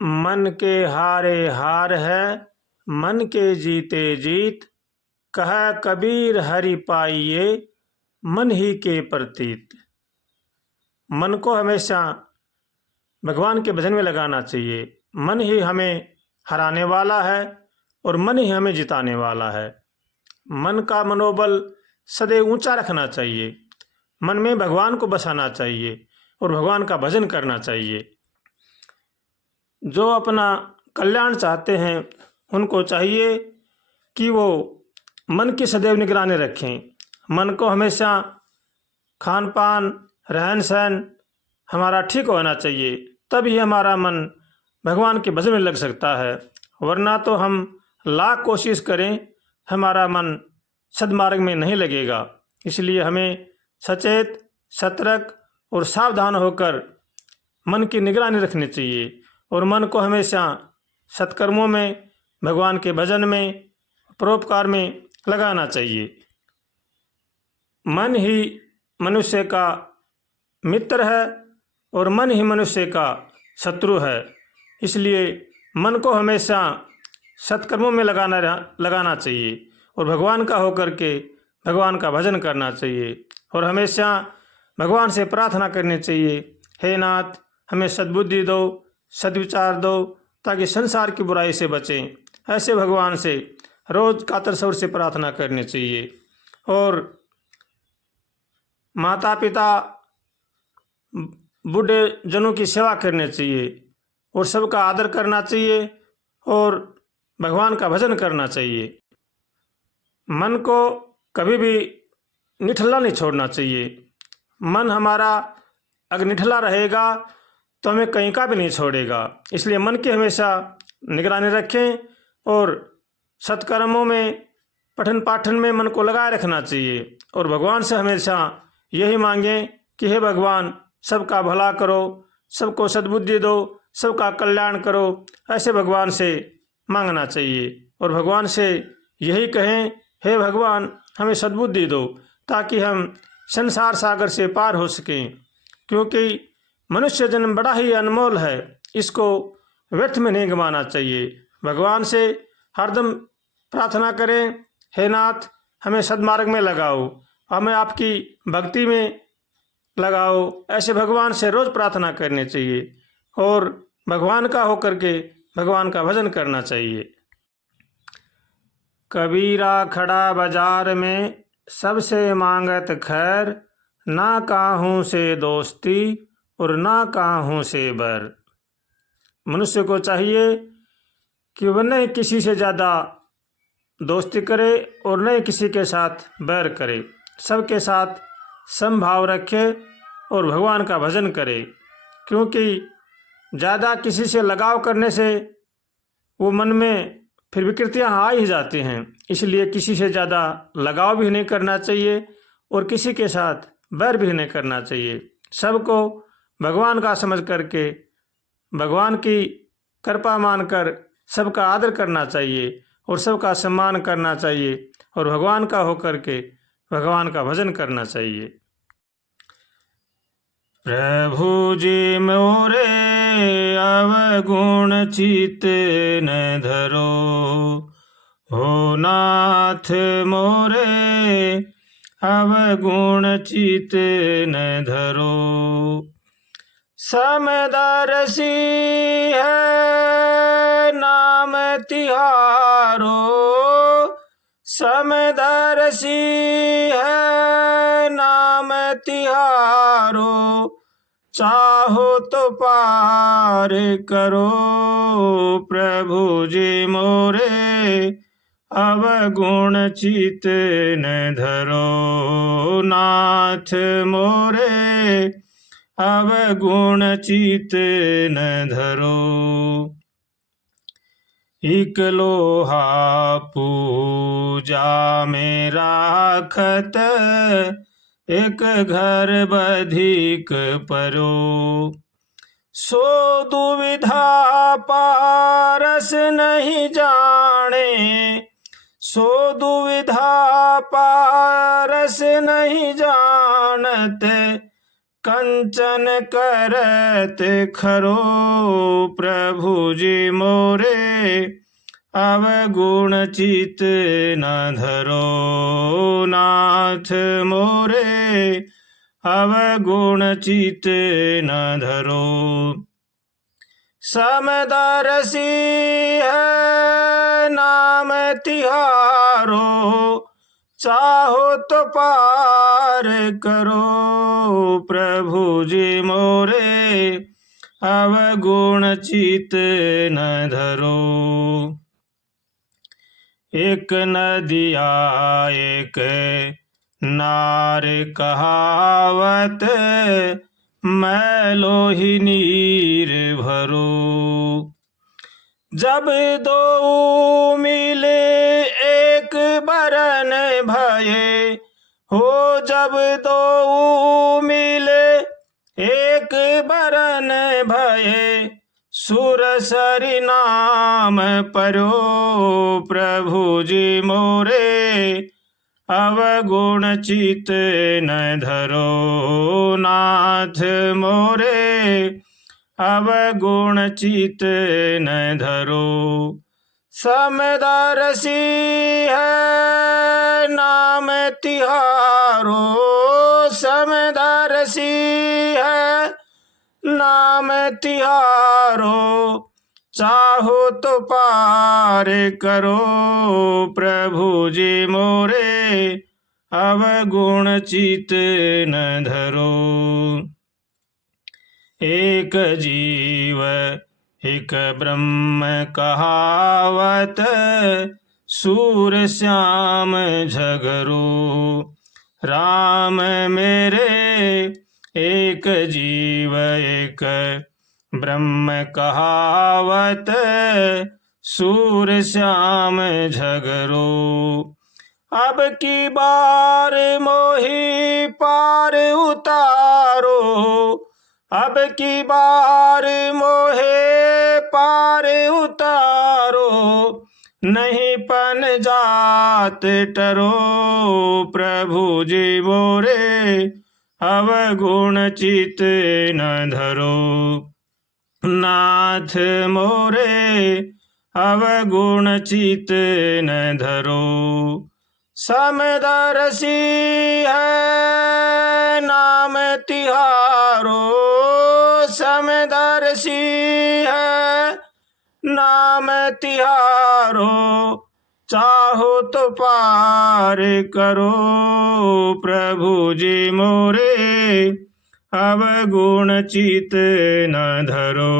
मन के हारे हार है, मन के जीते जीत। कहा कबीर हरि पाइये, मन ही के प्रतीत। मन को हमेशा भगवान के भजन में लगाना चाहिए। मन ही हमें हराने वाला है और मन ही हमें जिताने वाला है। मन का मनोबल सदैव ऊंचा रखना चाहिए। मन में भगवान को बसाना चाहिए और भगवान का भजन करना चाहिए। जो अपना कल्याण चाहते हैं उनको चाहिए कि वो मन की सदैव निगरानी रखें। मन को हमेशा खान पान रहन सहन हमारा ठीक होना चाहिए, तभी हमारा मन भगवान के भजन में लग सकता है। वरना तो हम लाख कोशिश करें, हमारा मन सद्मार्ग में नहीं लगेगा। इसलिए हमें सचेत सतर्क और सावधान होकर मन की निगरानी रखनी चाहिए और मन को हमेशा सत्कर्मों में, भगवान के भजन में, परोपकार में लगाना चाहिए। मन ही मनुष्य का मित्र है और मन ही मनुष्य का शत्रु है। इसलिए मन को हमेशा सत्कर्मों में लगाना चाहिए और भगवान का होकर के भगवान का भजन करना चाहिए और हमेशा भगवान से प्रार्थना करनी चाहिए, हे नाथ हमें सद्बुद्धि दो, सद्विचार दो, ताकि संसार की बुराई से बचें। ऐसे भगवान से रोज कातर स्वर से प्रार्थना करनी चाहिए और माता पिता बूढ़े जनों की सेवा करनी चाहिए और सबका आदर करना चाहिए और भगवान का भजन करना चाहिए। मन को कभी भी निठल्ला नहीं छोड़ना चाहिए। मन हमारा अगर निठल्ला रहेगा तो हमें कहीं का भी नहीं छोड़ेगा। इसलिए मन की हमेशा निगरानी रखें और सत्कर्मों में, पठन पाठन में मन को लगाए रखना चाहिए और भगवान से हमेशा यही मांगें कि हे भगवान सबका भला करो, सबको सद्बुद्धि दो, सबका कल्याण करो। ऐसे भगवान से मांगना चाहिए और भगवान से यही कहें, हे भगवान हमें सद्बुद्धि दो, ताकि हम संसार सागर से पार हो सकें। क्योंकि मनुष्य जन्म बड़ा ही अनमोल है, इसको व्यर्थ में नहीं गंवाना चाहिए। भगवान से हरदम प्रार्थना करें, हे नाथ हमें सद्मार्ग में लगाओ, हमें आपकी भक्ति में लगाओ। ऐसे भगवान से रोज प्रार्थना करनी चाहिए और भगवान का होकर के भगवान का भजन करना चाहिए। कबीरा खड़ा बाजार में सबसे मांगत खैर, ना काहूँ से दोस्ती और ना काहूँ से बैर। मनुष्य को चाहिए कि वह न किसी से ज़्यादा दोस्ती करे और न किसी के साथ बैर करे, सबके साथ समभाव रखे और भगवान का भजन करे। क्योंकि ज़्यादा किसी से लगाव करने से वो मन में फिर विकृतियाँ आ ही जाती हैं। इसलिए किसी से ज़्यादा लगाव भी नहीं करना चाहिए और किसी के साथ बैर भी नहीं करना चाहिए। सबको भगवान का समझ करके भगवान की कृपा मानकर सबका आदर करना चाहिए और सबका सम्मान करना चाहिए और भगवान का होकर के भगवान का भजन करना चाहिए। प्रभु जी मोरे अवगुण चित न धरो, हो नाथ मोरे अवगुण चित न धरो। समदर्शी है नाम तिहारो, समदर्शी है नाम तिहारो। चाहो तो पार करो, प्रभु जी मोरे अवगुण चित न धरो। नाथ मोरे अवगुण चित न धरो। इक लोहा पूजा में राखत, एक घर बधिक परो। सो दुविधा पारस नहीं जाने, सो दुविधा पारस नहीं जानत। कंचन करत खरो प्रभु जी मोरे, अवगुण चित न धरो नाथ मोरे, अवगुण चित न धरो। समदर्शी है नाम तिहारो, चाहो तो पार करो प्रभु जी मोरे, अवगुण चित न धरो। एक नदिया एक नार कहावत, मैलो ही नीर भरो। जब दो मिले एक बरन भये हो, जब दो मिले एक बरन भये, सुरसरि नाम पर्यो प्रभु जी मोरे, अवगुण चित न धरो नाथ मोरे, अवगुण चित न धरो। समदर्शी है नाम तिहारो, समदर्शी है नाम तिहारो, चाहो तो पार करो प्रभु जी मोरे, अवगुण चित न धरो। एक जीव एक ब्रह्म कहावत, सूर श्याम झगरो। राम मेरे एक जीव एक ब्रह्म कहावत, सूर श्याम झगरो। अब की बार मोही पार उतारो, अब की बार मोहे पार उतारो, नहीं पन जात टरो प्रभु जी मोरे, अवगुण चित न धरो नाथ मोरे, अवगुण चित न धरो। समदर्शी है नाम तिहारो, समदर्शी है नाम तिहारो, चाहो तो पार करो प्रभु जी मोरे, अवगुण चित न धरो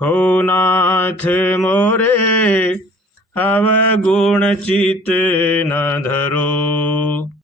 हो नाथ मोरे, अवगुण चित न धरो।